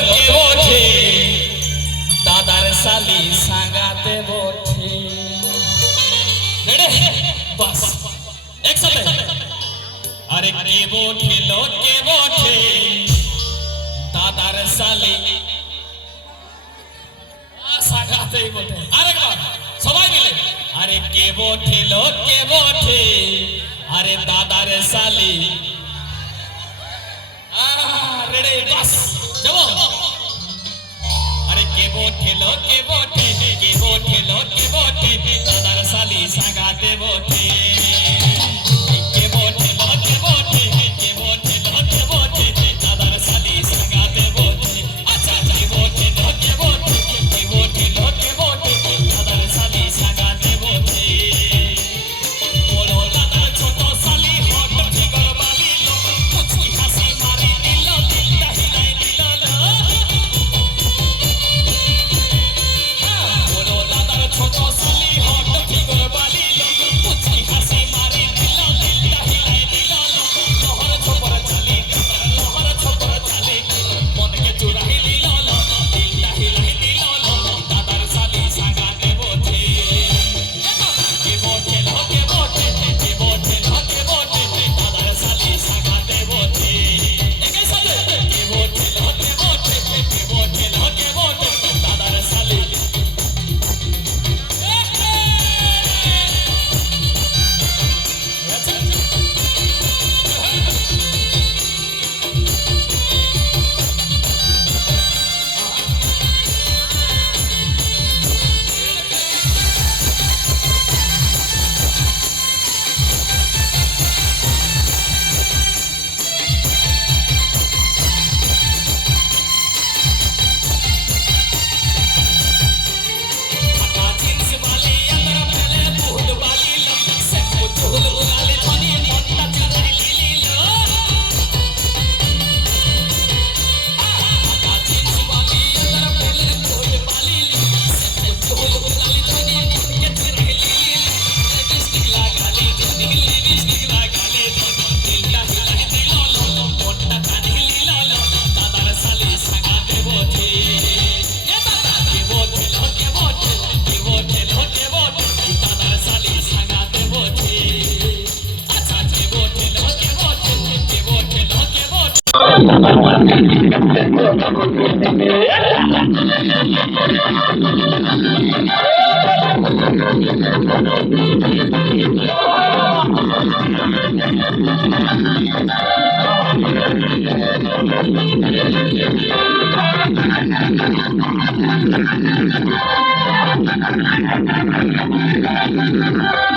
ওঠে দাদার সালি সাঙ্গাতে বঠে বাস একসাথে আরে কে বঠিল কে বঠে দাদার সালি সাঙ্গাতেই বঠে আরেকবার সবাই মিলে আরে কে বঠিল কে বঠে আরে দাদার সালি রেডি বাস যাবো আরে কে বঠিল কে বঠে কে বঠিল কে বঠে দাদার সালি সাঙ্গাতে বঠে কে বঠিল কে বঠে কে বঠিল কে বঠে দাদার সালি সাঙ্গাতে বঠে আচ্ছা কে বঠিল কে বঠে কে বঠিল কে বঠে দাদার সালি সাঙ্গাতে বঠে বলো দাদার ছোট সালি হট ফিগার বালিল কুচি হাসি মারি দিল দিলটা হিলাই দিল বলো দাদার ছোট সালি হট ফিগার বালিল কুচি হাসি মারি দিল দিলটা হিলাই দিল লহর ছপর চালি লহর ছপর চালি মনকে চুরাই দিল দিলটা হিলাই দিল দাদার সালি সাঙ্গাতে বঠে কে বঠে কে বঠে কে বঠে কে বঠে দাদার সালি সাঙ্গাতে বঠে একই সাথে কে বঠে কে বঠে কে বঠে কে বঠে দাদার সালি জিন্স वाले अंदर पहले फूल वाली सब कुछ हुल उलाले धनी मोटा चुनरी लीली लो जिन्स वाली अंदर पहले फूल वाली सब कुछ हुल उलाले धनी मोटा चुनरी लीली लिपस्टिक लगा ली धनी लिपस्टिक लगा ली दिलटा हिलाई दिल लो मोटा कानी लीला लो दादार साली सागाते बोथे ए दादा के बोथे के बोथे के बोथे के बोथे दादार साली सागाते बोथे अच्छा के बोथे के बोथे के बोथे के बोथे Thank you.